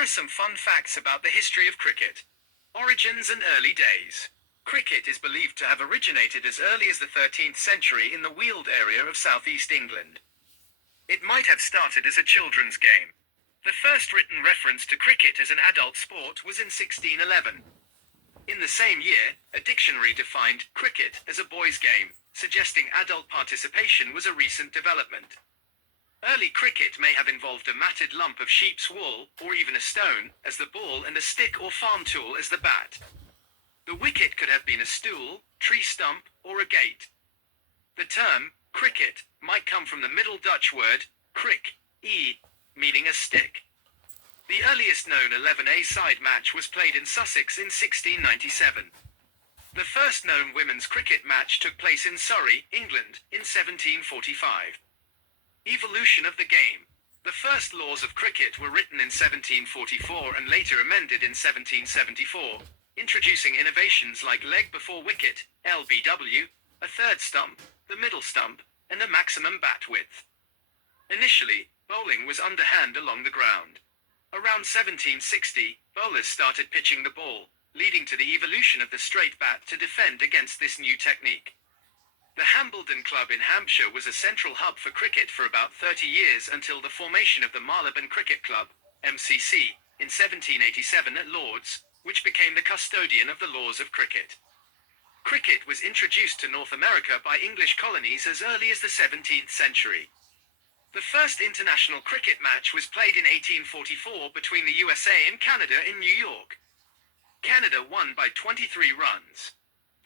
Here are some fun facts about the history of cricket. Origins and early days. Cricket is believed to have originated as early as the 13th century in the Weald area of southeast England. It might have started as a children's game. The first written reference to cricket as an adult sport was in 1611. In the same year, a dictionary defined cricket as a boys' game, suggesting adult participation was a recent development. Early cricket may have involved a matted lump of sheep's wool, or even a stone, as the ball and a stick or farm tool as the bat. The wicket could have been a stool, tree stump, or a gate. The term, cricket, might come from the Middle Dutch word, crick, meaning a stick. The earliest known 11A-side match was played in Sussex in 1697. The first known women's cricket match took place in Surrey, England, in 1745. Evolution of the game. The first laws of cricket were written in 1744 and later amended in 1774, introducing innovations like leg before wicket, LBW, a third stump, the middle stump, and a maximum bat width. Initially, bowling was underhand along the ground. Around 1760, bowlers started pitching the ball, leading to the evolution of the straight bat to defend against this new technique. The Hambledon Club in Hampshire was a central hub for cricket for about 30 years until the formation of the Marylebone Cricket Club, MCC, in 1787 at Lord's, which became the custodian of the laws of cricket. Cricket was introduced to North America by English colonies as early as the 17th century. The first international cricket match was played in 1844 between the USA and Canada in New York. Canada won by 23 runs.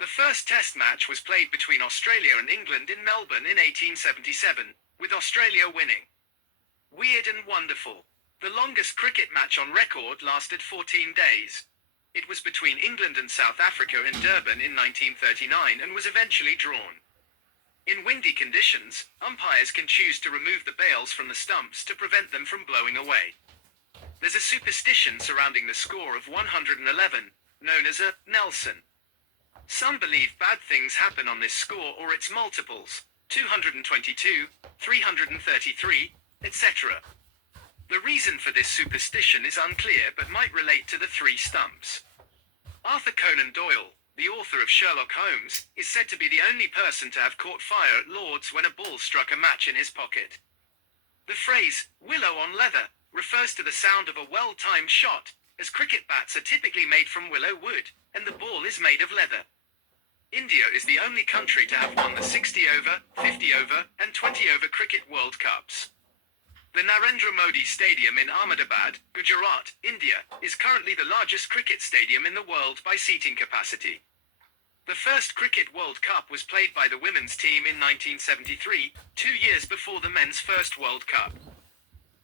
The first test match was played between Australia and England in Melbourne in 1877, with Australia winning. Weird and wonderful. The longest cricket match on record lasted 14 days. It was between England and South Africa in Durban in 1939 and was eventually drawn. In windy conditions, umpires can choose to remove the bails from the stumps to prevent them from blowing away. There's a superstition surrounding the score of 111, known as a Nelson. Some believe bad things happen on this score or its multiples, 222, 333, etc. The reason for this superstition is unclear but might relate to the three stumps. Arthur Conan Doyle, the author of Sherlock Holmes, is said to be the only person to have caught fire at Lord's when a ball struck a match in his pocket. The phrase, "willow on leather," refers to the sound of a well-timed shot, as cricket bats are typically made from willow wood, and the ball is made of leather. India is the only country to have won the 60-over, 50-over, and 20-over Cricket World Cups. The Narendra Modi Stadium in Ahmedabad, Gujarat, India, is currently the largest cricket stadium in the world by seating capacity. The first Cricket World Cup was played by the women's team in 1973, 2 years before the men's first World Cup.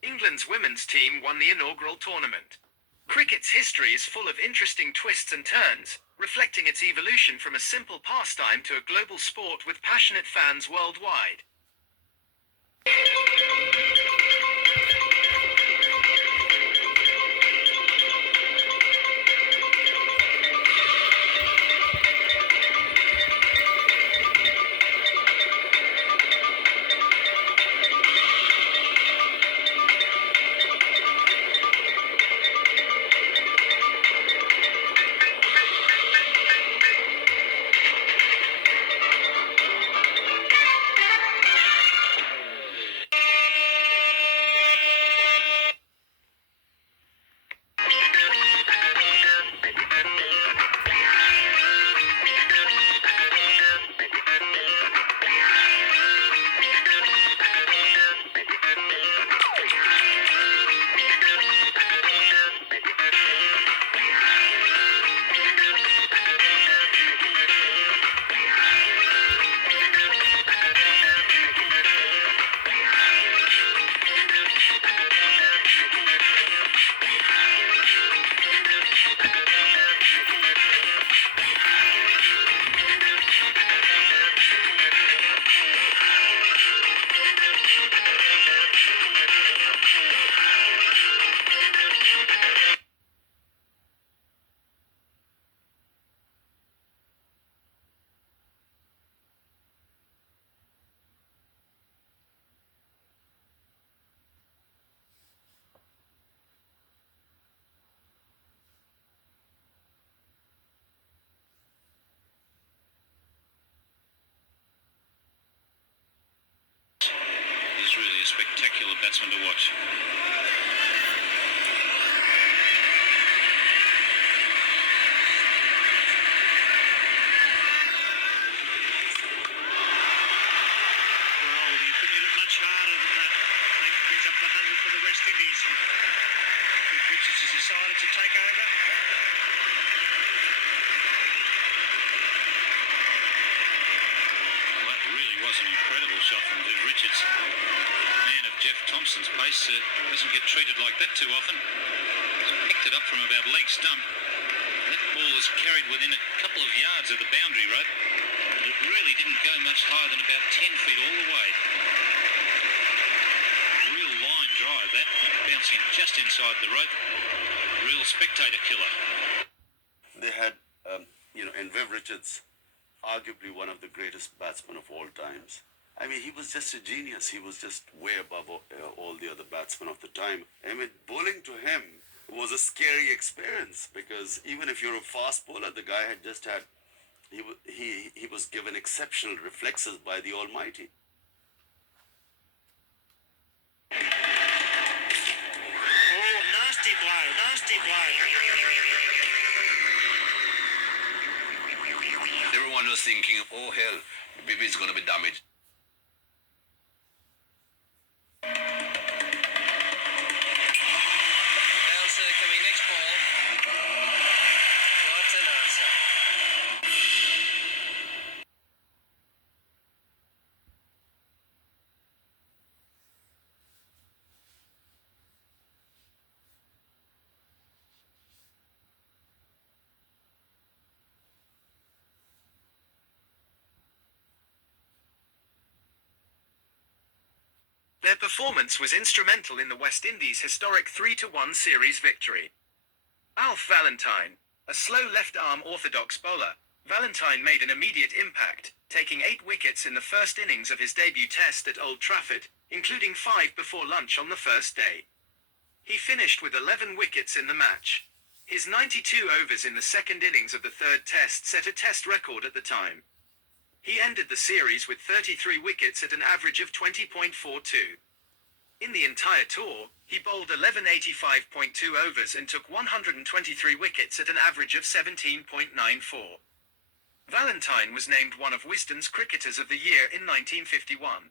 England's women's team won the inaugural tournament. Cricket's history is full of interesting twists and turns, reflecting its evolution from a simple pastime to a global sport with passionate fans worldwide. was really a spectacular batsman to watch. Harder than that. That brings up the 100 for the West Indies. Richards has decided to take over. Well, that really was an incredible shot from Viv Richards. A man of Jeff Thompson's pace doesn't get treated like that too often. He's picked it up from about leg stump. That ball is carried within a couple of yards of the boundary rope. It really didn't go much higher than about 10 feet all the way. Drive that, bouncing just inside the rope. Real spectator killer. They had, and Viv Richards, arguably one of the greatest batsmen of all times. I mean, he was just a genius. He was just way above all the other batsmen of the time. I mean, bowling to him was a scary experience because even if you're a fast bowler, the guy had just had, he was given exceptional reflexes by the Almighty. Nasty blow. Everyone was thinking, oh hell, Bibi is going to be damaged. Bouncer coming next ball. What an answer. Their performance was instrumental in the West Indies' historic 3-1 series victory. Alf Valentine, a slow left-arm orthodox bowler, Valentine made an immediate impact, taking 8 wickets in the first innings of his debut test at Old Trafford, including 5 before lunch on the first day. He finished with 11 wickets in the match. His 92 overs in the second innings of the third test set a test record at the time. He ended the series with 33 wickets at an average of 20.42. In the entire tour, he bowled 1185.2 overs and took 123 wickets at an average of 17.94. Valentine was named one of Wisden's Cricketers of the Year in 1951.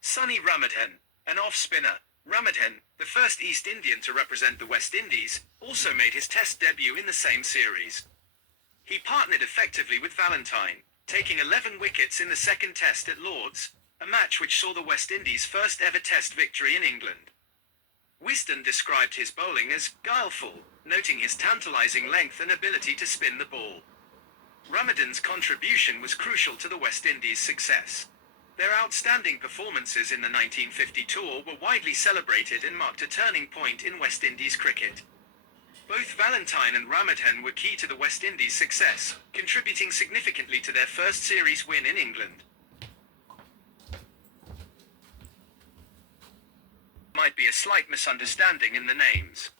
Sonny Ramadhan, an off-spinner, Ramadhan, the first East Indian to represent the West Indies, also made his test debut in the same series. He partnered effectively with Valentine, taking 11 wickets in the second test at Lord's, a match which saw the West Indies' first ever test victory in England. Wisden described his bowling as guileful, noting his tantalizing length and ability to spin the ball. Ramadan's contribution was crucial to the West Indies' success. Their outstanding performances in the 1950 tour were widely celebrated and marked a turning point in West Indies cricket. Both Valentine and Ramadhan were key to the West Indies' success, contributing significantly to their first series win in England. Might be a slight misunderstanding in the names.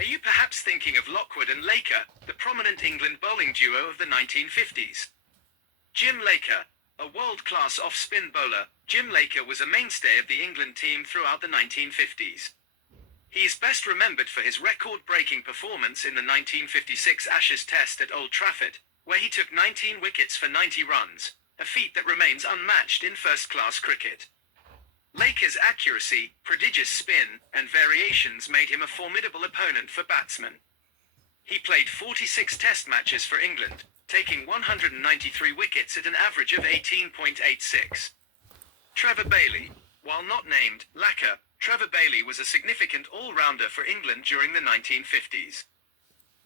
Are you perhaps thinking of Lockwood and Laker, the prominent England bowling duo of the 1950s? Jim Laker, a world-class off-spin bowler, Jim Laker was a mainstay of the England team throughout the 1950s. He is best remembered for his record-breaking performance in the 1956 Ashes Test at Old Trafford, where he took 19 wickets for 90 runs, a feat that remains unmatched in first-class cricket. Laker's accuracy, prodigious spin, and variations made him a formidable opponent for batsmen. He played 46 Test matches for England, taking 193 wickets at an average of 18.86. Trevor Bailey, while not named Laker, Trevor Bailey was a significant all-rounder for England during the 1950s.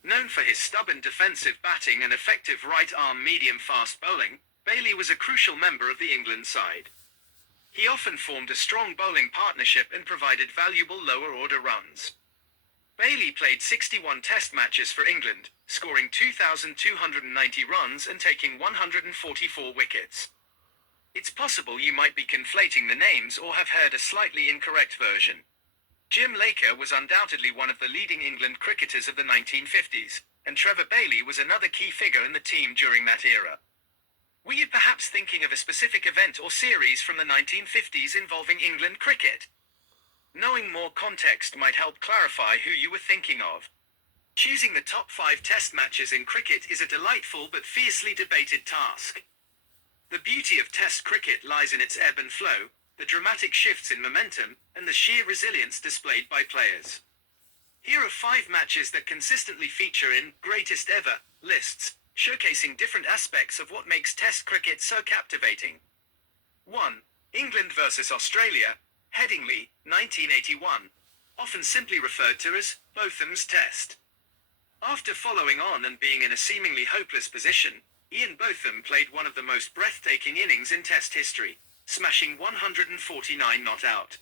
Known for his stubborn defensive batting and effective right-arm medium-fast bowling, Bailey was a crucial member of the England side. He often formed a strong bowling partnership and provided valuable lower-order runs. Bailey played 61 Test matches for England, scoring 2,290 runs and taking 144 wickets. It's possible you might be conflating the names or have heard a slightly incorrect version. Jim Laker was undoubtedly one of the leading England cricketers of the 1950s, and Trevor Bailey was another key figure in the team during that era. Were you perhaps thinking of a specific event or series from the 1950s involving England cricket? Knowing more context might help clarify who you were thinking of. Choosing the top 5 test matches in cricket is a delightful but fiercely debated task. The beauty of test cricket lies in its ebb and flow, the dramatic shifts in momentum, and the sheer resilience displayed by players. Here are 5 matches that consistently feature in greatest ever lists, showcasing different aspects of what makes test cricket so captivating. 1. England vs Australia, Headingley, 1981. Often simply referred to as Botham's Test. After following on and being in a seemingly hopeless position, Ian Botham played one of the most breathtaking innings in Test history, smashing 149 not out.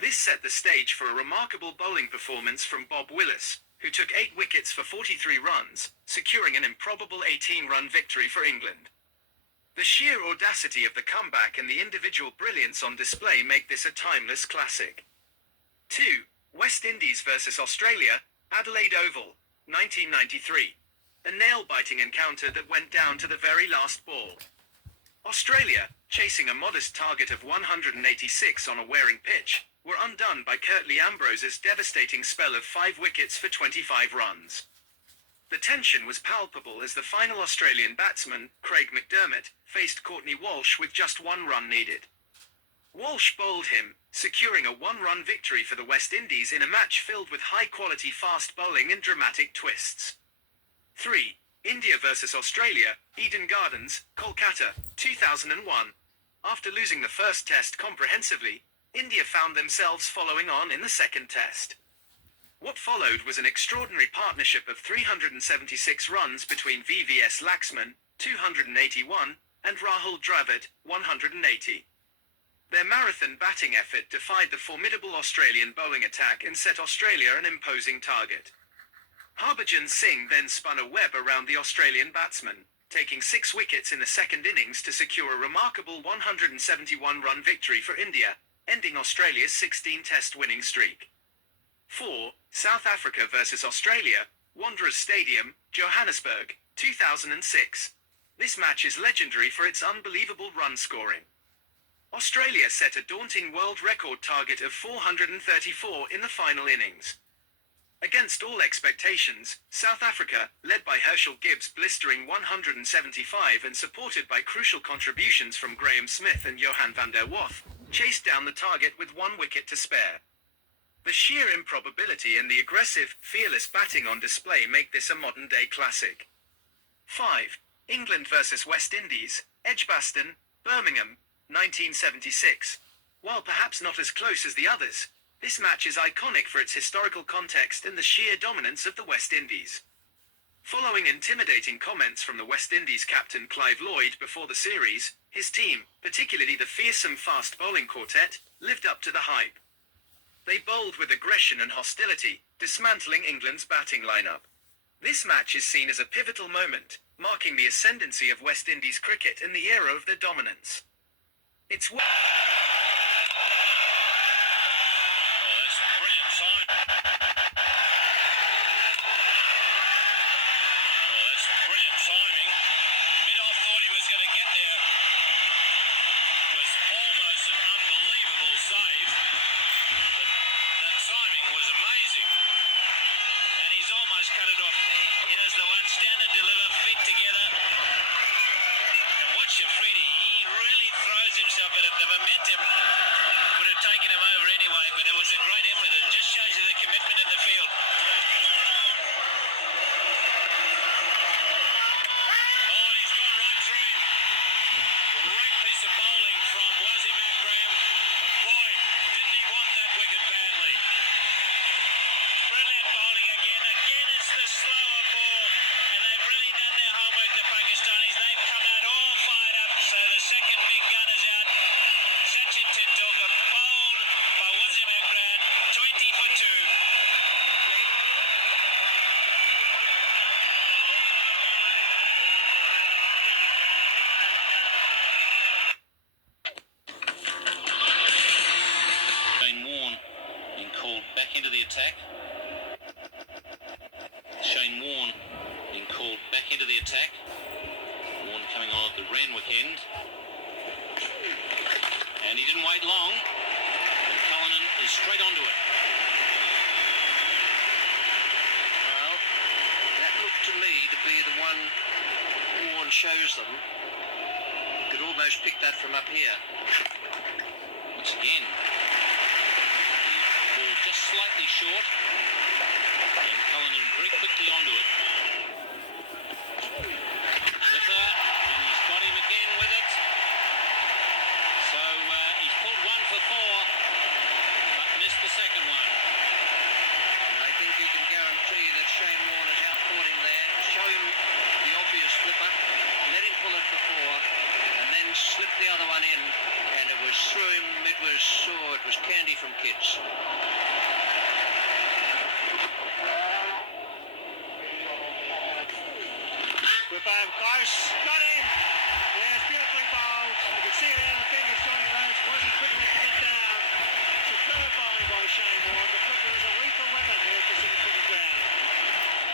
This set the stage for a remarkable bowling performance from Bob Willis, who took 8 wickets for 43 runs, securing an improbable 18-run victory for England. The sheer audacity of the comeback and the individual brilliance on display make this a timeless classic. 2. West Indies vs Australia, Adelaide Oval, 1993. A nail-biting encounter that went down to the very last ball. Australia, chasing a modest target of 186 on a wearing pitch, were undone by Curtly Ambrose's devastating spell of 5 wickets for 25 runs. The tension was palpable as the final Australian batsman, Craig McDermott, faced Courtney Walsh with just 1 run needed. Walsh bowled him, securing a 1-run victory for the West Indies in a match filled with high-quality fast bowling and dramatic twists. 3. India vs Australia, Eden Gardens, Kolkata, 2001. After losing the first test comprehensively, India found themselves following on in the second test. What followed was an extraordinary partnership of 376 runs between VVS Laxman, 281, and Rahul Dravid, 180. Their marathon batting effort defied the formidable Australian bowling attack and set Australia an imposing target. Harbhajan Singh then spun a web around the Australian batsman, taking 6 wickets in the second innings to secure a remarkable 171-run victory for India, ending Australia's 16-test winning streak. 4. South Africa vs Australia, Wanderers Stadium, Johannesburg, 2006. This match is legendary for its unbelievable run scoring. Australia set a daunting world record target of 434 in the final innings. Against all expectations, South Africa, led by Herschel Gibbs' blistering 175 and supported by crucial contributions from Graham Smith and Johan van der Wath, chased down the target with 1 wicket to spare. The sheer improbability and the aggressive, fearless batting on display make this a modern-day classic. 5. England vs West Indies, Edgbaston, Birmingham, 1976. While perhaps not as close as the others, this match is iconic for its historical context and the sheer dominance of the West Indies. Following intimidating comments from the West Indies captain Clive Lloyd before the series, his team, particularly the fearsome fast bowling quartet, lived up to the hype. They bowled with aggression and hostility, dismantling England's batting lineup. This match is seen as a pivotal moment, marking the ascendancy of West Indies cricket and the era of their dominance. It's Oh, that's a brilliant sign. Oh, that's brilliant timing. Midoff thought he was going to get there. It was almost an unbelievable save. But that timing was amazing. And he's almost cut it off. He does the one stand and deliver, feet together. And watch Afridi. He really throws himself at it. The momentum would have taken him over anyway, but it was a great effort. It just shows you the commitment in the field. Oh, and he's gone right through him. Great piece of bowling from Wasim Akram. And boy, didn't he want that wicket badly. Brilliant bowling again. Again, it's the slower ball. And they've really done their homework, the Pakistanis. They've come out all fired up. So the second big gun is out. Sachin Tendulkar bowled by Wasim Akram. 20 for 2. Shane Warne being called back into the attack. Shane Warne being called back into the attack. Warne coming on the Randwick end. And he didn't wait long. And Cullinan is straight onto it. Well, that looked to me to be the one Warren shows them. You could almost pick that from up here. Once again, the ball just slightly short. And Cullinan very quickly onto it. Slipper, and he's got him again with it. So he's pulled 1 for 4, but missed the second one. And I think you can guarantee that Shane Warne has outfought him there. Show him the obvious flipper, let him pull it for 4, and then slip the other one in, and it was through him. It was candy from kids. Whipper, close, got him! Yes, beautifully bowled. You can see it out of the fingers, Johnny Rhodes wasn't quick enough to get down. Superb bowling by Shane Warne. The flipper is a lethal weapon here at the Sydney Cricket Ground.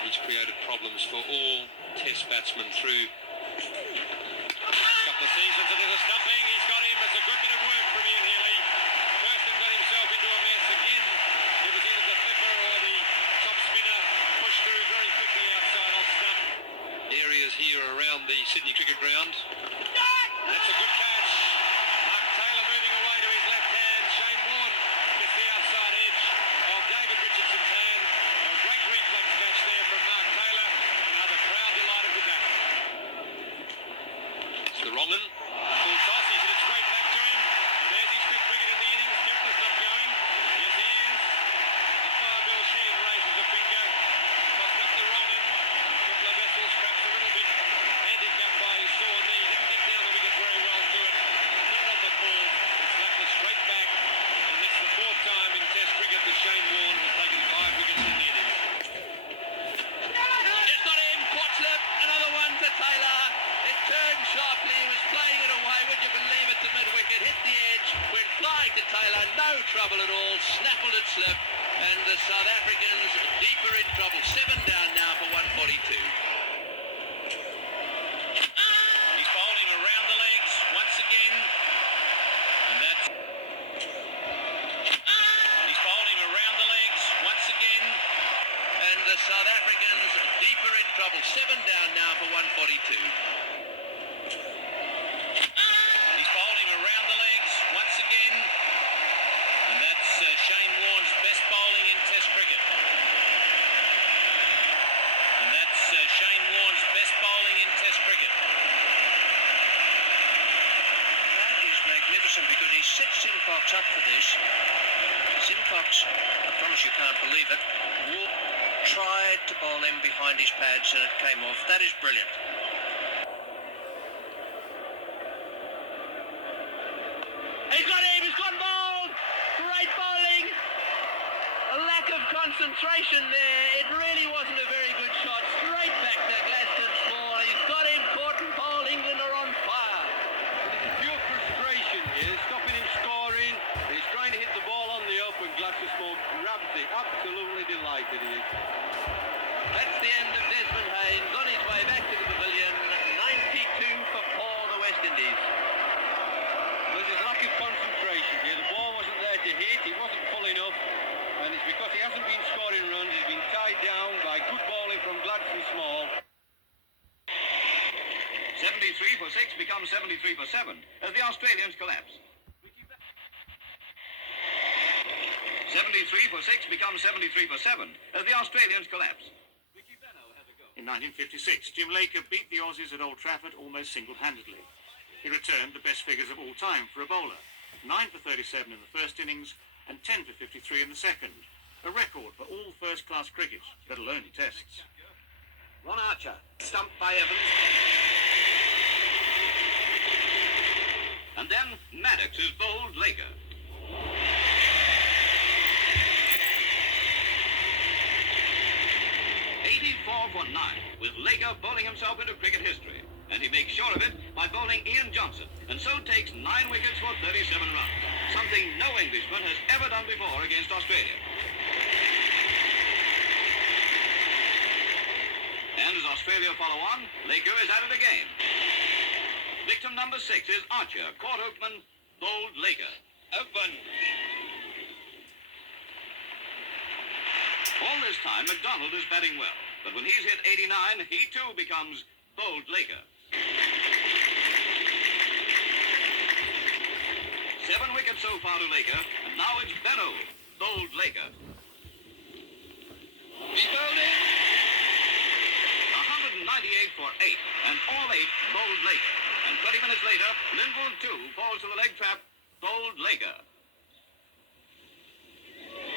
He's created problems for all Test batsmen through the last couple of seasons. And there's a stumping. He's got him. It's a good bit of work from Ian Healy. Thurston got himself into a mess again. It was either the flipper or the top spinner pushed through very quickly outside off stump. Areas here around the Sydney Cricket Ground. That's a good catch. Mark Taylor moving away to his left hand. Shane Warne gets the outside edge of David Richardson's hand. A great reflex catch there from Mark Taylor. And now the crowd delighted with that. It's the wrong one. Full toss. He's hit it straight back to him. And there's his quick wicket in the innings. Kepler's not going. Yes, he is. Umpire Bill Sheehan raises a finger. Tossed up the wrong one. Kepler vessels perhaps a little bit handicapped by his sore knee. Didn't get down the wicket very well to it. Put it on the full. And slapped it straight back. And that's the 4th time in Test cricket that Shane Warne has taken 5 wickets in the innings. Just got him. Quad slip. Another one to Taylor. It turned sharply. He was playing it away. Would you believe it? To mid-wicket. Hit the edge. Went flying to Taylor. No trouble at all. Snaffled it slip. And the South Africans deeper in trouble. 7 down now for 142. He's bowled him around the legs once again. And that's... He's bowled him around the legs once again. And the South Africans deeper in trouble. 7 down now for 142. He's bowled him around the legs once again. And that's Shane Warne's best bowling in Test cricket. And that's Shane Warne's best bowling in Test cricket. That is magnificent because he set Simcox up for this. Simcox, I promise you can't believe it, tried to bowl him behind his pads and it came off. That is brilliant. He's got him, he's got bowled! Great bowling! A lack of concentration there. It really wasn't a very good shot. Straight back to Gladstone Small. He's got him caught and bowled. England are on fire. Pure frustration here, stopping him scoring. He's trying to hit the ball on the up and Gladstone Small grabs it. Absolutely delighted he is. That's the end of Desmond Haynes on his way back to the pavilion. 92 for 4, the West Indies. There's his lack of concentration here. The ball wasn't there to hit, he wasn't full enough. And it's because he hasn't been scoring runs, he's been tied down by good bowling from Gladstone Small. 73 for 6 becomes 73 for 7 as the Australians collapse. 73 for 6 becomes 73 for 7 as the Australians collapse. In 1956, Jim Laker beat the Aussies at Old Trafford almost single-handedly. He returned the best figures of all time for a bowler. 9 for 37 in the first innings and 10 for 53 in the second. A record for all first-class cricket, let alone the tests. Ron Archer, stumped by Evans. And then Maddox is bowled Laker. 84 for 9, with Laker bowling himself into cricket history. And he makes sure of it by bowling Ian Johnson, and so takes 9 wickets for 37 runs, something no Englishman has ever done before against Australia. And as Australia follow on, Laker is at it again. from number 6 is Archer, Court Oakman, Bold Laker. Open. All this time, McDonald is batting well. But when he's hit 89, he too becomes Bold Laker. 7 wickets so far to Laker, and now it's Benno, Bold Laker. He's bowling. 198 for 8, and all 8 Bold Laker. And 20 minutes later, Linville too falls to the leg trap, Bold Laker.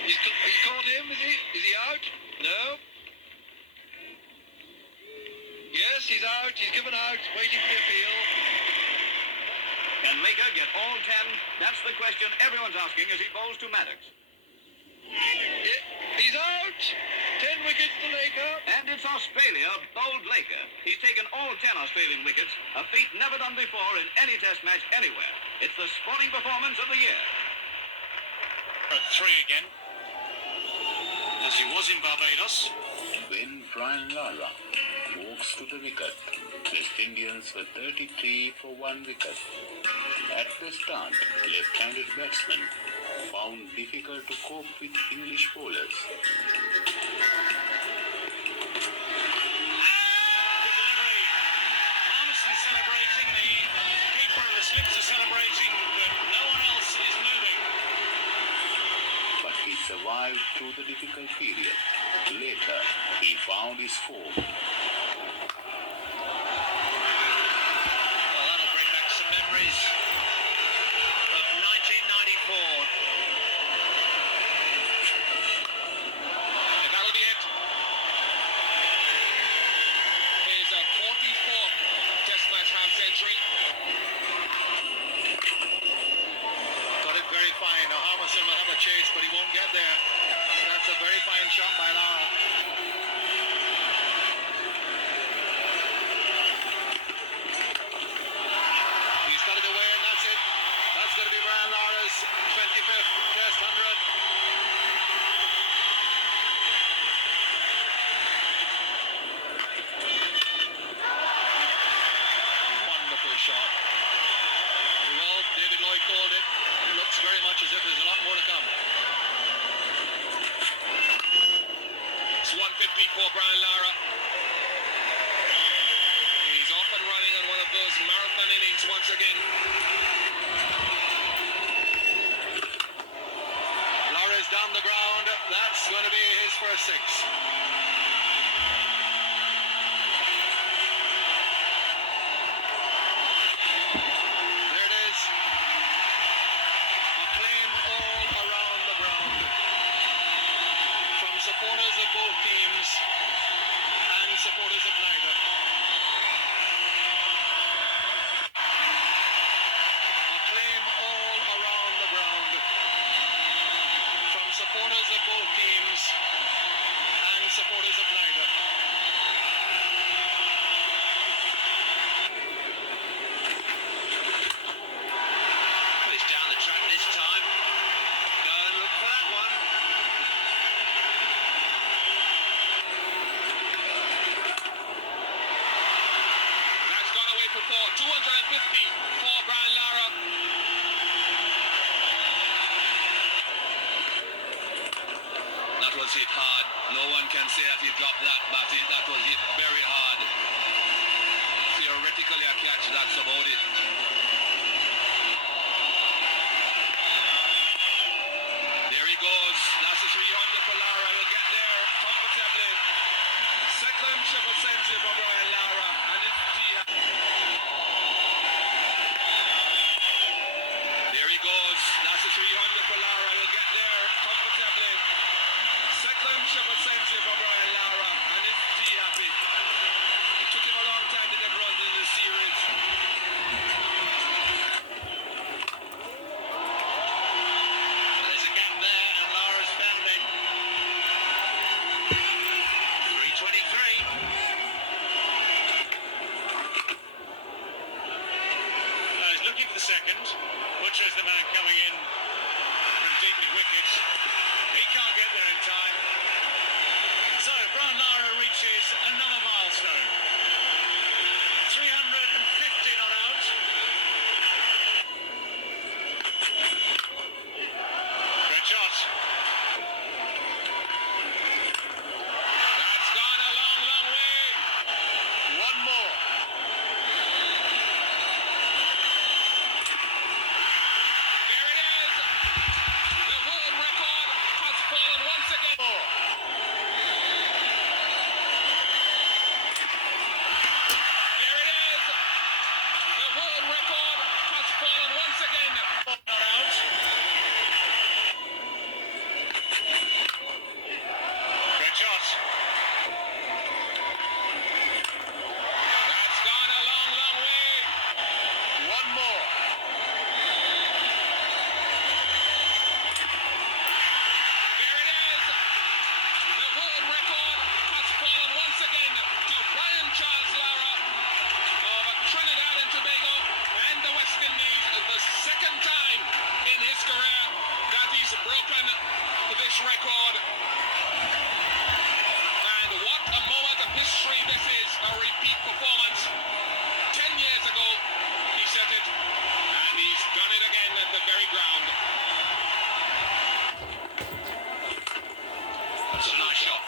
He's caught him, is he? Is he out? No. Yes, he's out. He's given out, waiting for the appeal. Can Laker get all 10? That's the question everyone's asking as he bowls to Maddox. He's out. 10 wickets to Laker. And it's Australia, Bold Laker. He's taken all 10 Australian wickets, a feat never done before in any test match anywhere. It's the sporting performance of the year. 3 again, as he was in Barbados. When Brian Lara walks to the wicket, West Indians were 33 for 1 wicket. At the start, left-handed batsmen found difficult to cope with English bowlers. Good delivery. Armisen celebrating, the keeper and the slips are celebrating, but no one else is moving. But he survived through the difficult period. Later, he found his form. Well, that'll bring back some memories of 1994. And that'll be it. His 44th Test match half century. Got it very fine. Now Harmison will have a chase, but he won't get there. That's a very fine shot by Lara. He's got it away, and that's it. That's going to be Brian Lara's 25th Test 100. Wonderful shot. Well, David Lloyd called it. Looks very much as if there's a lot more to come. It's 150 for Brian Lara. He's off and running on one of those marathon innings once again. Lara's down the ground. That's going to be his first 6. There it is. Acclaim all around the ground from supporters of both teams and supporters of neither. Acclaim all around the ground from supporters of both teams and supporters of neither. Well, he's down the track this time. Go and look for that one. That's gone away for 4. 250 for Brian Lara. That was hit hard. No one can say that he dropped that, but that was hit very hard. Theoretically, a catch, that's about it. There he goes. That's a 300 for Lara. He'll get there comfortably. Second triple century for Brian Lara. And it's there he goes. That's a 300 for Lara. He'll get there comfortably. Second triple century for Brian Lara. And it's happy. It took him a long time to get runs in this series. There's a gap there, and Lara's found it. 323. He's looking for the second. Butcher's the man coming in from deep mid wicket. He can't get there in time. So Brian Lara reaches another milestone. 350 not out. record has fallen once again. Great shot. That's gone a long, long way. One more. Here it is. The world record has fallen once again to Brian Charles Lara of Trinidad and Tobago and the West Indies. The second time in his career that he's broken this record. And what a moment of history this is. A repeat performance. 10 years ago he set it, and he's done it again at the very ground. That's a nice shot.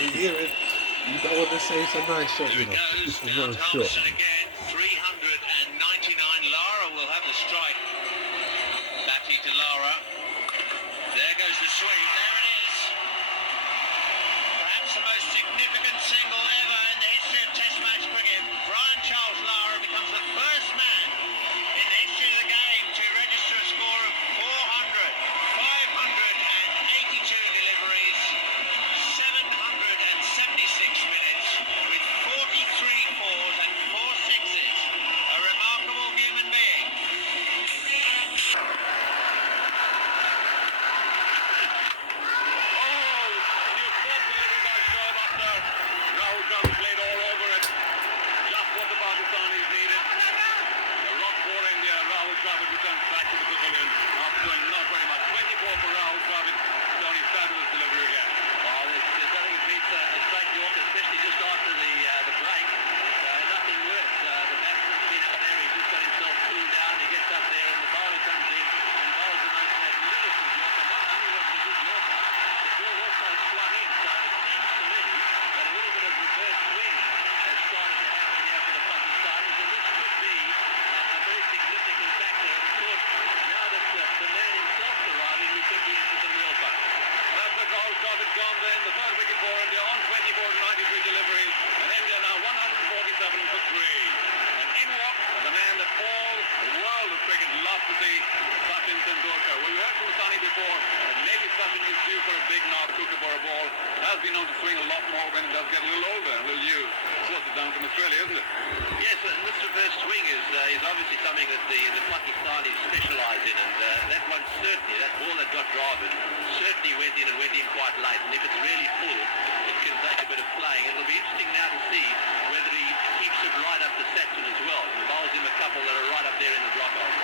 You hear it? You don't want to say it's a nice shot, Here you it know. goes. It's a Mount nice shot. Halverson again. 399. Lara will have the strike. Batty to Lara. There goes the swing. There it is. Perhaps the most significant single ever in the history of Test match cricket. Brian Charles Lara becomes the first man in the history of the game to register a score of 582 deliveries, 776 minutes, with 43 fours and 4 sixes. A remarkable human being. Rahul Dravid played all over it. Just what the Pakistanis needed. The rock for India. Rahul Dravid returns back to the pavilion after doing not very much. 24 for Rahul Dravid. Tony, fabulous delivery again. Oh, there's nothing that beats a straight Yorker, especially just after the break. Nothing worse. The batsman's been up there, he's just got himself cooled down, he gets up there and the bowler comes in and bowls the most magnificent Yorker. Not only was it a good Yorker, the ball also swung in, so it seems to me that a little bit of reverse swing has started to happen here for the Pakistanis, and this could be a very significant factor. And of course, now that the man himself arriving, we could be into some real fun. That's the goal. Dravid gone then. The third wicket for India on 24 to 93 deliveries. And India now 147 for 3. And in walks the man that all the world of cricket loves to see, Sachin Tendulkar. Well, we heard from Sunny before that maybe Sachin is due for a big knock, cooker for a ball. Has been known to swing a lot more when he does get a little older. And will you? Of course, it's down from Australia, isn't it? Yes, and this reverse swing is obviously something that the Pakistanis specialise in, and that one certainly, that ball that got Dravid, certainly went in quite late, and if it's really full, it can take a bit of playing. It'll be interesting now to see whether he keeps it right up to Sachin as well, and bowls him a couple that are right up there in the drop-off.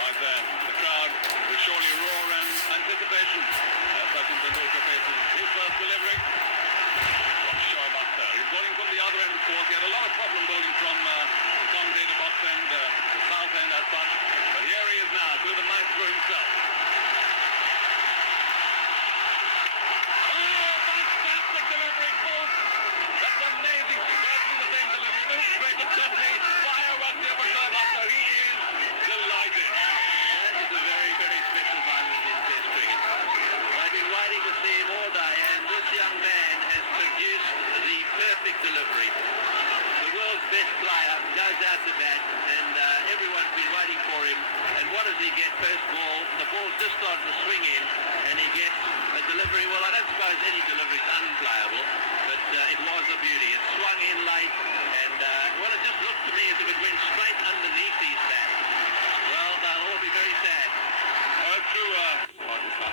Right then, the crowd will surely roar in anticipation as Sachin Tendulkar faces his first delivery. Shoaib Akhtar. He's bowling from the other end, of course. He had a lot of problem bowling from the commentator box end, the south end as such. But here he is now, to the maestro himself. Fantastic delivery, folks. That's amazing. Exactly the same delivery. Move straight to Chutney. Fireworks here for Shoaib Akhtar. He is delighted. That is a very, very special moment in Test cricket. I've been waiting to see him all day, and this young man has produced the perfect delivery. The world's best player goes out to bat, and everyone's been waiting for him. And what does he get? First ball, the ball's just started to swing in, and he gets a delivery. Well, I don't suppose any delivery is unplayable, but it was a beauty. It swung in late, and well, it just looked to me as if it went straight underneath his bat. Well, they'll all be very sad. True, Pakistan.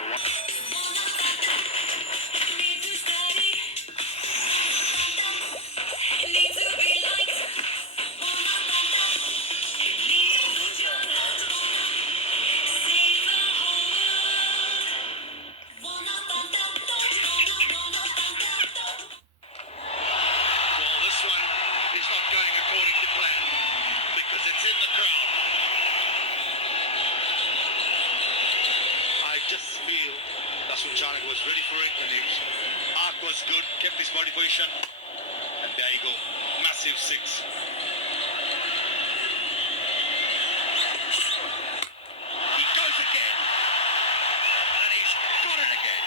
Well, this one is not going according to plan because it's in the crowd. I just feel Dasun Chanak was ready for it, and his arc was good, kept his body position, and there you go, massive six. He goes again, and he's got it again.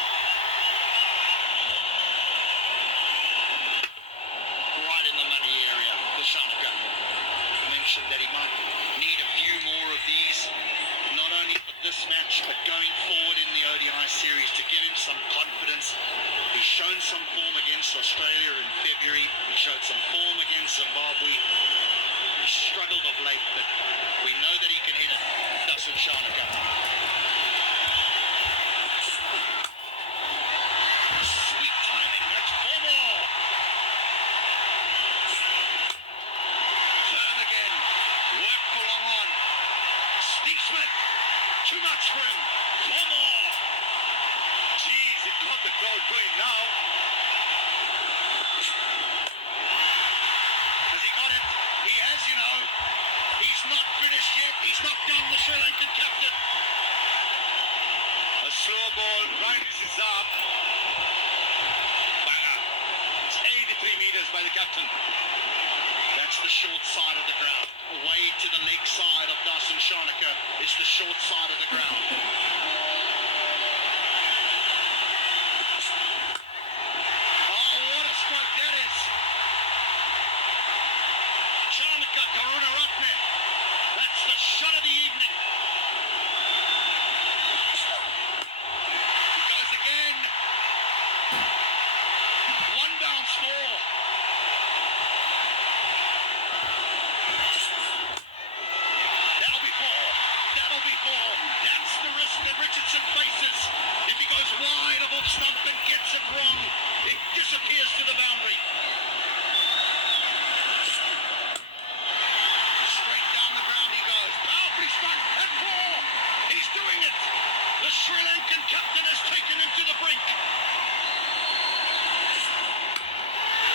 some form against Australia in February. He showed some form against Zimbabwe. He struggled of late, but we know that he can hit it. Dustin Shanaka. Sweet timing. That's 4 more. Turn again. Work for long on. Steve Smith. Too much for him. 4 more. Jeez, it got the crowd going now. Has he got it? He has, you know. He's not finished yet. He's knocked down the Sri Lankan captain. A slow ball grinds his up. Banger. It's 83 meters by the captain. That's the short side of the ground. Away to the leg side of Dasun Shanaka is the short side of the ground. Oh, what a stroke that is. Shanaka Karunaratne. That's the shot of the evening. He goes again. 1 bounce 4. That'll be 4. That'll be 4. That's the risk that Richardson faces. If he goes wide of off stump and gets it wrong, it disappears to the boundary. Straight down the ground he goes. Powerfully struck at 4. He's doing it. The Sri Lankan captain has taken him to the brink.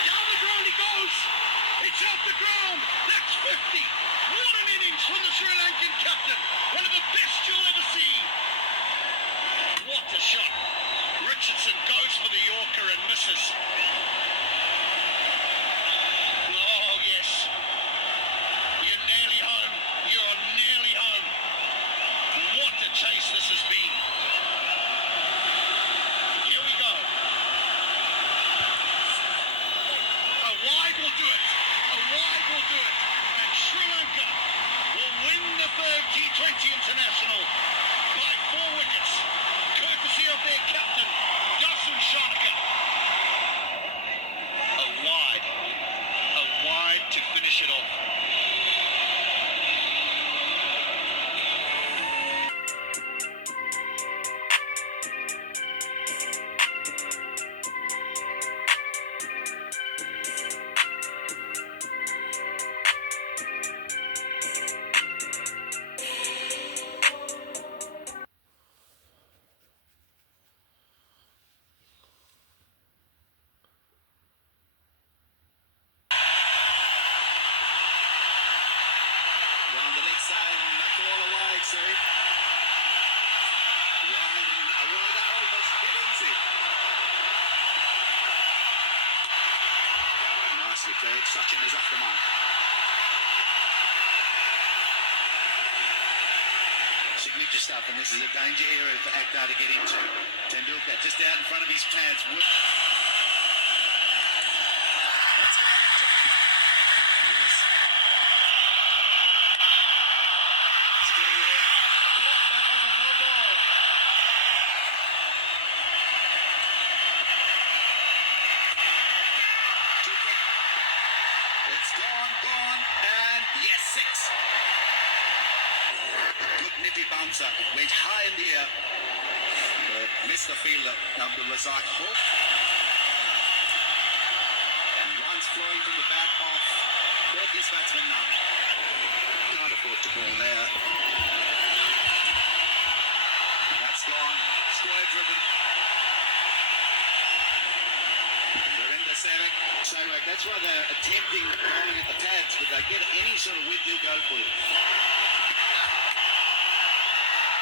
Down the ground he goes. It's out the ground. That's 50. What an innings from the Sri Lankan captain. One of the best you'll ever see. What a shot. Richardson goes for the Yorker and misses. Oh, yes. You're nearly home. You're nearly home. What a chase this has been. Here we go. A wide will do it. A wide will do it. And Sri Lanka will win the third T20 International by 4 wickets, courtesy of their captain, Dasun Shanaka. A wide to finish it off. Down the leg side and a call wide, sorry. Wide and a roll that almost hit into. Nicely played. Sachin is off the mark. Signature stuff, and this is a danger area for Akhtar to get into. Tendulkar just out in front of his pads. Let's go and drop. Yes. It's gone, and yes, 6. Good nippy bouncer. Went high in the air. Missed the fielder, Abdul Razak Hope. Runs flowing from the bat off both these batsmen now. Can't afford to ball there. That's gone. Square driven. Virender Sehwag. That's why they're attempting bowling at the pads, but they get any sort of width they'll go for it.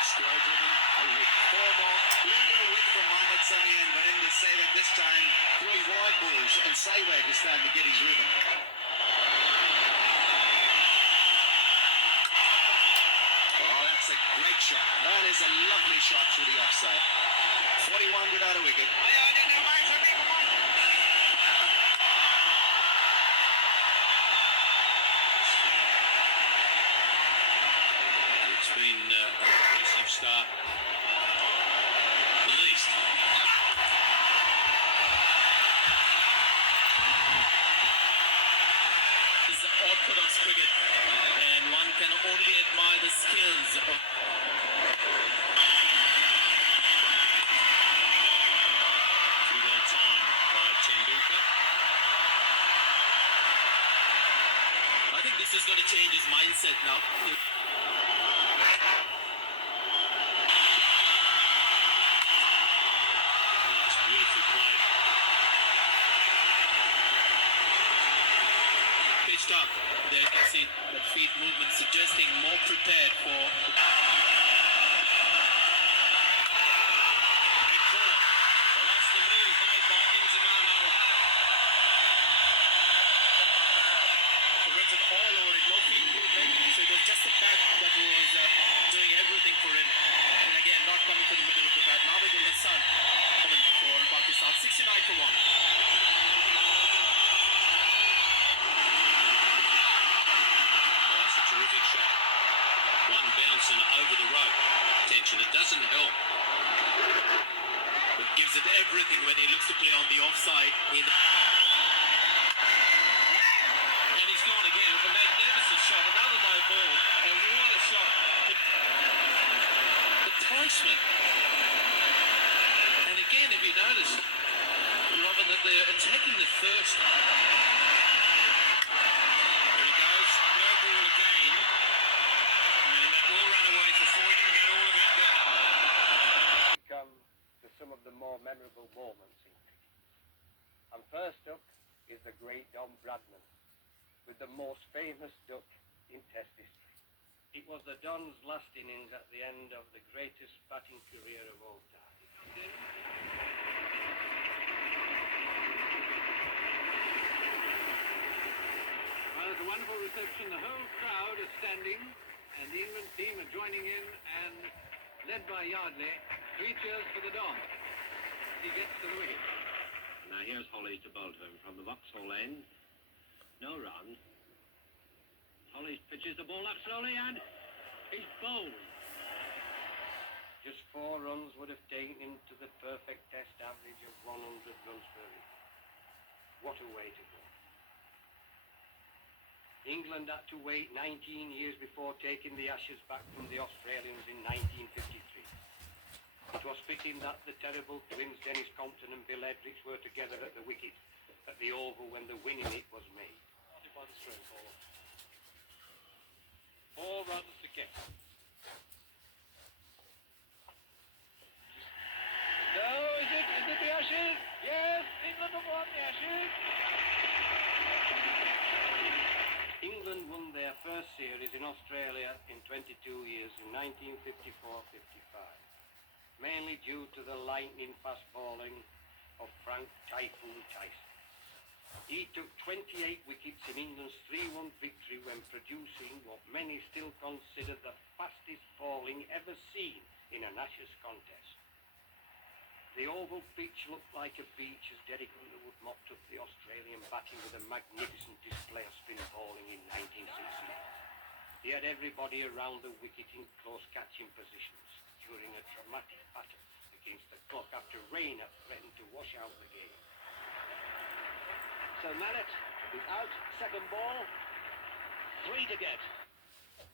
Square driven. 4 more. A little bit of width from Mohammad Sami and Virender Sehwag this time. 3 wide balls, and Sehwag is starting to get his rhythm. Oh, that's a great shot. That is a lovely shot through the offside. 41 without a wicket. It's been an impressive start, at least. skills of Pretty well timed by Tendulkar. I think this is going to change his mindset now. That's beautifully played. Pitched up. There you can see the feet movement suggesting more prepared for. Big ball. Well, that's the move made by Inzamam al-Haq. Richard all over it, no feet movement, so it was just the bat that was doing everything for him. And again, not coming to the middle of the bat. Now with the sun coming for Pakistan, 69 for 1. Oh, that's a terrific shot. One bouncing over the rope. Attention, it doesn't help. It gives it everything when he looks to play on the offside. And he's gone again. A magnificent shot. Another no ball. And what a shot. The placement. And again, if you notice, Robin, that they're attacking the first. There he goes. No ball again. And that ball ran away before he didn't get all of it. Come to some of the more memorable moments in cricket. And first up is the great Don Bradman, with the most famous duck in Test history. It was the Don's last innings at the end of the greatest batting career of all time. Well, it's a wonderful reception. The whole crowd is standing, and the England team are joining in, and led by Yardley. 3 cheers for the Don. He gets to the wicket. Now here's Holly to bowl to him from the Vauxhall end. No run. Holly pitches the ball up slowly and he's bowled. Just 4 runs would have taken him to the perfect Test average of 100 runs per innings. What a way to go. England had to wait 19 years before taking the Ashes back from the Australians in 1953. It was fitting that the terrible twins Dennis Compton and Bill Edricks were together at the wicket at the Oval when the winning hit was made. By the string ball. 4 runs to get. No, is it the Ashes? Yes, England have won the Ashes. England won their first series in Australia in 22 years in 1954-55, mainly due to the lightning-fast bowling of Frank Typhoon Tyson. He took 28 wickets in England's 3-1 victory when producing what many still consider the fastest bowling ever seen in an Ashes contest. The oval pitch looked like a beach as Derek Underwood mopped up the Australian batting with a magnificent display of spin bowling in 1968. He had everybody around the wicket in close catching positions during a dramatic battle against the clock after rain had threatened to wash out the game. So Mallet is out, second ball, 3 to get.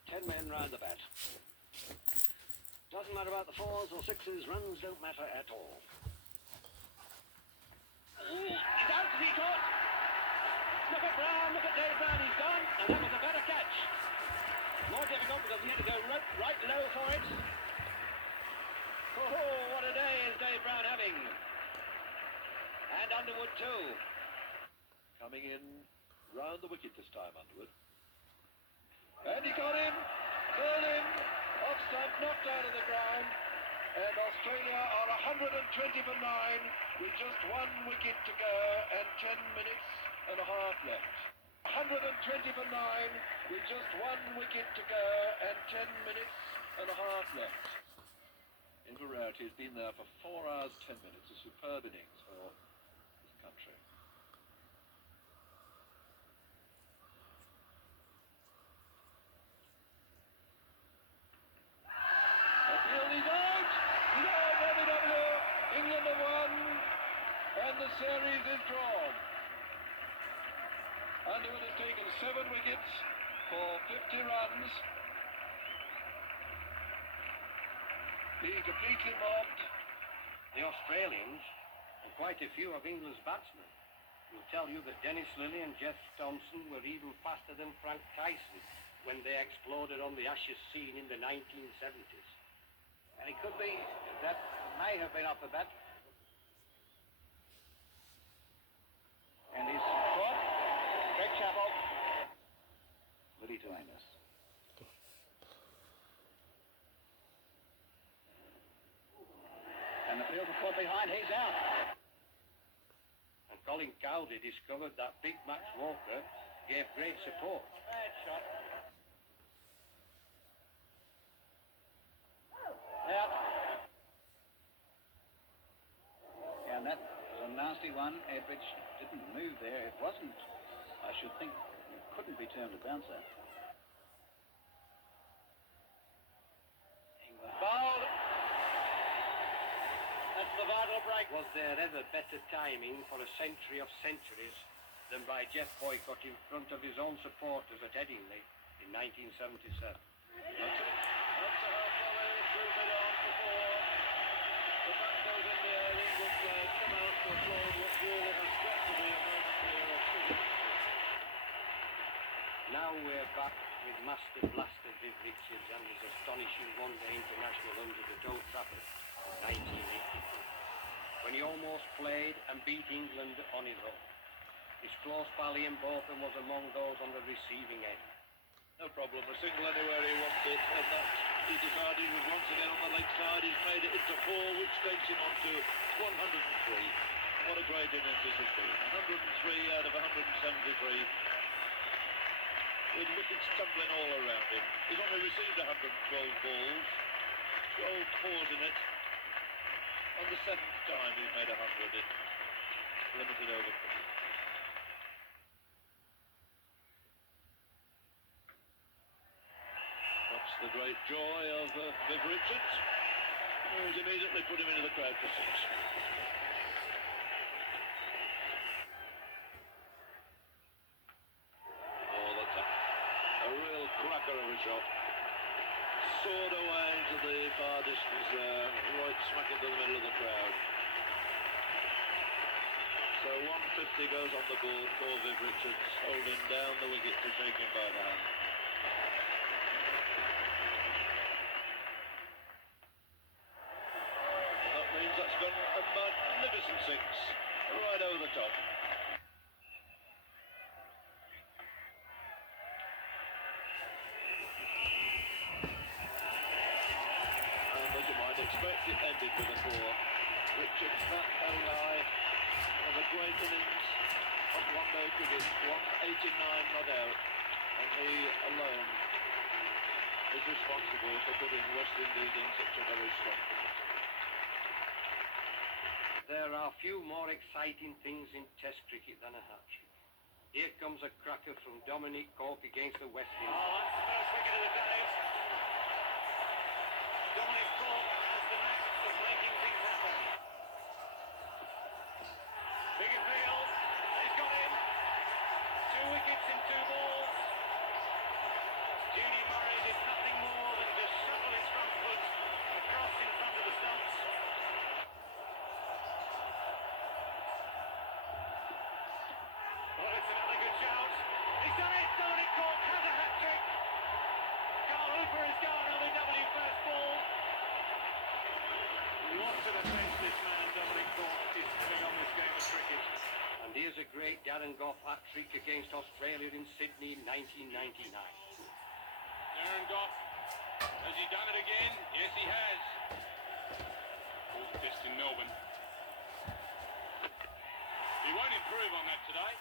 10 men round the bat. Doesn't matter about the 4s or 6s, runs don't matter at all. Ooh, he's out, he caught. Look at Brown, look at Dave Brown, he's gone, and that was a better catch. More difficult because he had to go right low for it. Oh, what a day is Dave Brown having. And Underwood too. Coming in round the wicket this time, Underwood. And he got him, curled him, off stump, knocked out of the ground. And Australia are 120 for 9 with just 1 wicket to go and 10 minutes and a half left. 120 for 9 with just 1 wicket to go and 10 minutes and a half left. Inverarity has been there for 4 hours 10 minutes, a superb innings for this country. The series is drawn. Underwood has taken 7 wickets for 50 runs. Being completely mobbed. The Australians, and quite a few of England's batsmen, will tell you that Dennis Lillee and Jeff Thompson were even faster than Frank Tyson when they exploded on the Ashes scene in the 1970s. And it could be that may have been off the bat. And he's caught. Great Chapel. Lillee to Angus. And the field was behind, he's out. And Colin Cowley discovered that Big Max Walker gave great support. Bad shot. Out. And that was a nasty one. Edridge didn't move there. It wasn't, I should think, it couldn't be termed a bouncer. England bowled. That's the vital break. Was there ever better timing for a century of centuries than by Jeff Boycott in front of his own supporters at Headingley in 1977? Now we're back with Master Blaster Viv Richards and his astonishing one-day international under the Old Trafford in 1980, when he almost played and beat England on his own. His close pal Ian Botham was among those on the receiving end. No problem, a single anywhere he wants it, and that he decided was once again on the leg side. He's made it into 4, which takes him on to 103. What a great innings this has been. 103 out of 173. With wickets tumbling all around him. He's only received 112 balls, 12 fours in it. On the 7th time he's made 100 in limited over cricket. What's the great joy of Viv Richards? He's immediately put him into the crowd for 6. Cracker of a shot. Soared away into the far distance there, right smack into the middle of the crowd. So 150 goes on the board for Viv Richards, holding down the wicket to shake him by the hand. And that means that's gone a magnificent 6, right over the top. Expect it ended with a 4. Richards, that ally of a great innings of one-day cricket, 189 not out, and he alone is responsible for putting West Indies in such a very strong position. There are few more exciting things in Test cricket than a hat-trick. Here comes a cracker from Dominic Cork against the West Indies. Oh, that's the first wicket of the day. Dominic Cork has the knack of making things happen. Big appeal. He's got him. 2 wickets in 2 balls. Judy Murray did nothing more than just shuffle his front foot across in front of the stumps. Well, it's another good shout. He's done it. Dominic Cork has a hat-trick. Carl Hooper is gone on the W first ball. What an offence this man, Dominic Cork, is having on this game of cricket. And here's a great Darren Gough hat-trick against Australia in Sydney in 1999. Darren Gough, has he done it again? Yes, he has. Fourth test in Melbourne. He won't improve on that today.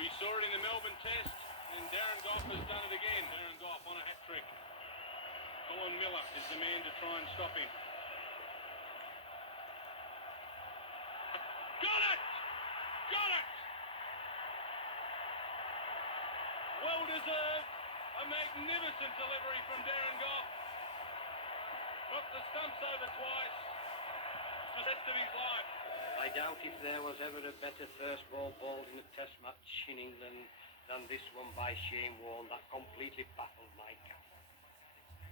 We saw it in the Melbourne test, and Darren Gough has done it again. Darren Gough on a hat-trick. Colin Miller is the man to try and stop him. Got it! Got it! Well deserved. A magnificent delivery from Darren Gough. Knocked the stumps over twice. It's the best of his life. I doubt if there was ever a better first ball bowled in a Test match in England than this one by Shane Warne that completely baffled my cap.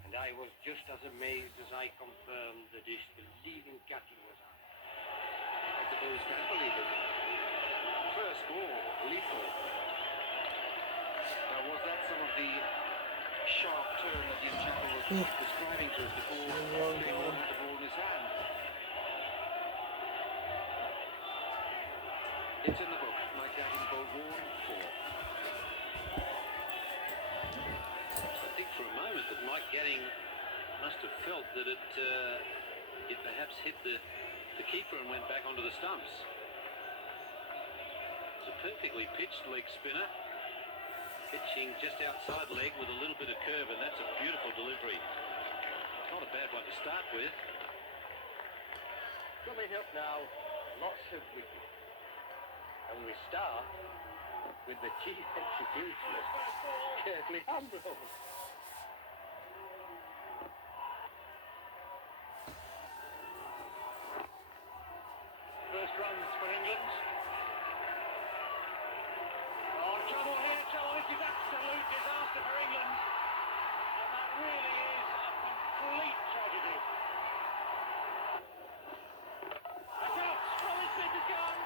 And And I was just as amazed as I confirmed the disbelieving catcher was I. I suppose can't believe it. First ball, lethal. Now, was that some of the sharp turn that Ian Chappell was describing to us before Shane Warne had the ball in his hand? It's in the book. Mike Gavin's ball, Warne 4. I think for a moment that Mike Gatting must have felt that it perhaps hit the keeper and went back onto the stumps. It's a perfectly pitched leg spinner, pitching just outside leg with a little bit of curve, and that's a beautiful delivery. Not a bad one to start with. Coming up now, lots of wickets. And we start with the chief executionist, Curtly Ambrose. First runs for England. Oh, trouble here, trouble. This is absolute disaster for England. And that really is a complete tragedy. That's out. Spruance is gone.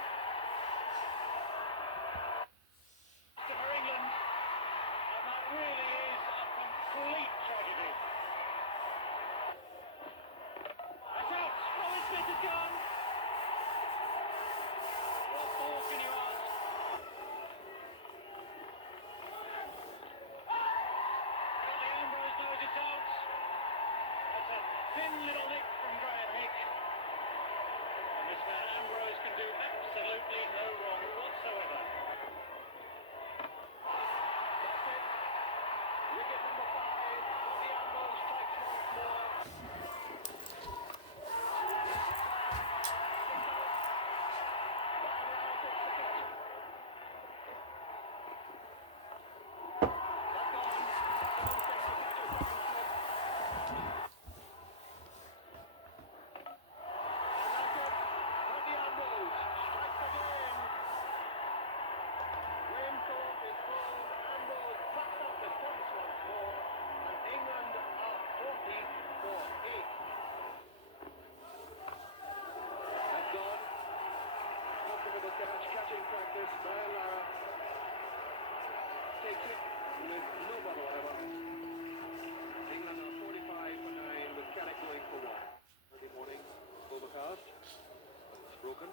For England. And that really is a complete tragedy. That's out. Spruance is gone. What more can you ask? Curtly Ambrose knows it's out. That's a thin little nick from Graham Hick. And this man Ambrose can do absolutely no wrong whatsoever. That's it. Wicket number 5. Curtly Ambrose strikes once more. Catching practice, Brian Lara takes it with no bother whatever. England are 45 for 9 with Carrick going for 1. Early morning, overcast. It's broken.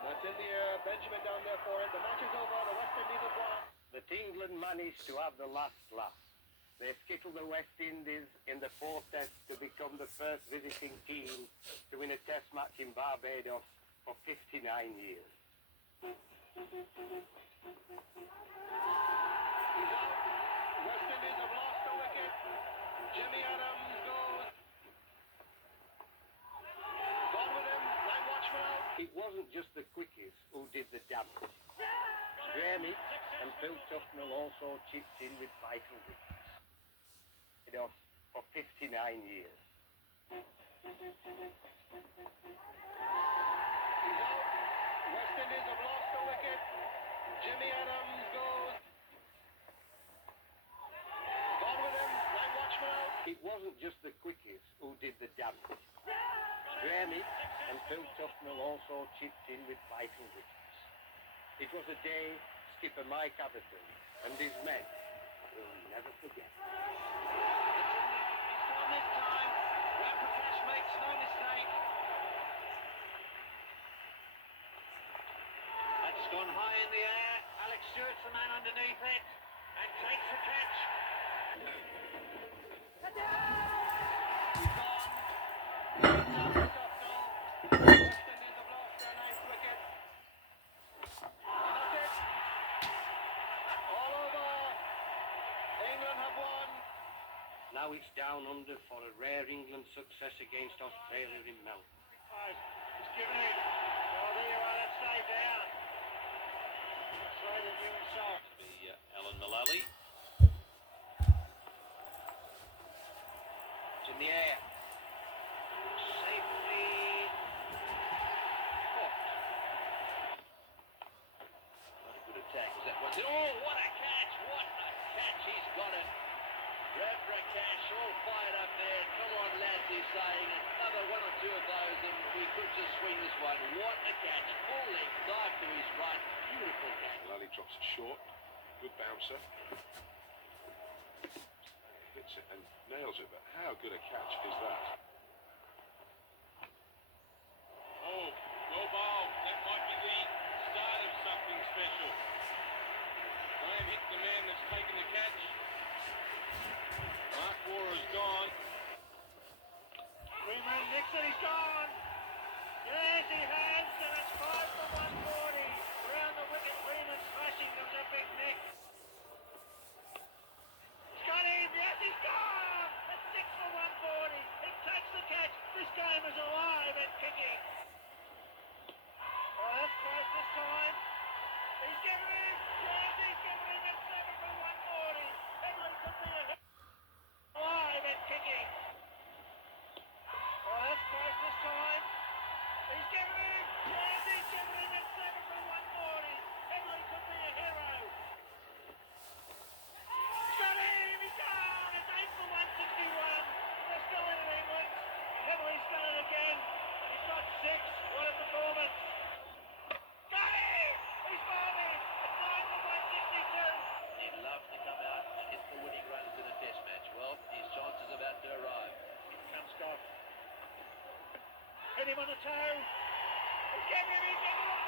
That's in the air. Benjamin down there for it. The match is over. The West Indies have won. That England managed to have the last laugh. They skittled the West Indies in the 4th test to become the first visiting team to win a test match in Barbados for 59 years. He's out. West Indies have lost a wicket. Jimmy Adams goes. Gone with him. Line watchman out. It wasn't just the quickies who did the damage. Graham Hick and Phil Tufnell also chipped in with vital wickets. For 59 years. He's out. West Indies have lost a wicket. Jimmy Adams goes. Gone with him. Line watchman out. It wasn't just the quickies who did the damage. Graham Hick and Phil Tufnell also chipped in with vital wickets. It was a day skipper Mike Atherton and his men will never forget. He's gone this time. Graham Prakash makes no mistake. That's gone high in the air. Alex Stewart's the man underneath it and takes the catch. He's gone. It's out for Tufnell. West Indies have lost their 9th wicket. And that's it. All over. England have won. Now it's down under for a rare England success against Australia in Melbourne. He's given it. Oh, there you are. That's saved there. Australia doing so. Be Alan Mullally. It's in the air. Safely caught. Not a good attack as that was. Oh, what a catch! What a catch! He's got it. Grab for a cash, all fired up there. Come on, lads, he's saying. Another one or two of those, and we could just swing this one. What a catch. Full length, dive to his right. Beautiful catch. Lally drops it short. Good bouncer. Hits it and nails it, but how good a catch is that? Oh, go ball. That might be the start of something special. Graham hit the man that's taken the catch. Mark Warner's gone. Freeman Nixon, he's gone. Yes, he has. And it's 5 for 140. Around the wicket, Freeman smashing. There was a big nick. He's got him. Yes, he's gone. It's 6 for 140. He takes the catch. This game is alive and kicking. Oh, that's close this time. He's given him. Yes, he's given him. It's 7 for 140. Henry could be a hit. Alive and kicking. Oh, that's close this time. He's given him. Yes, he's given him. It's 7 for 140. Henry could be a hero. He's got him. He's gone. It's 8 for 161. They're still in England. Henry's done it again. He's got 6. What a performance. Got him. He's got him. It's 9 for 162. He'd love to come out and hit the winning runs in a test match. Well, his chance is about to arrive. Here comes Scott. Hit him on the toe. He's getting him. He's getting him.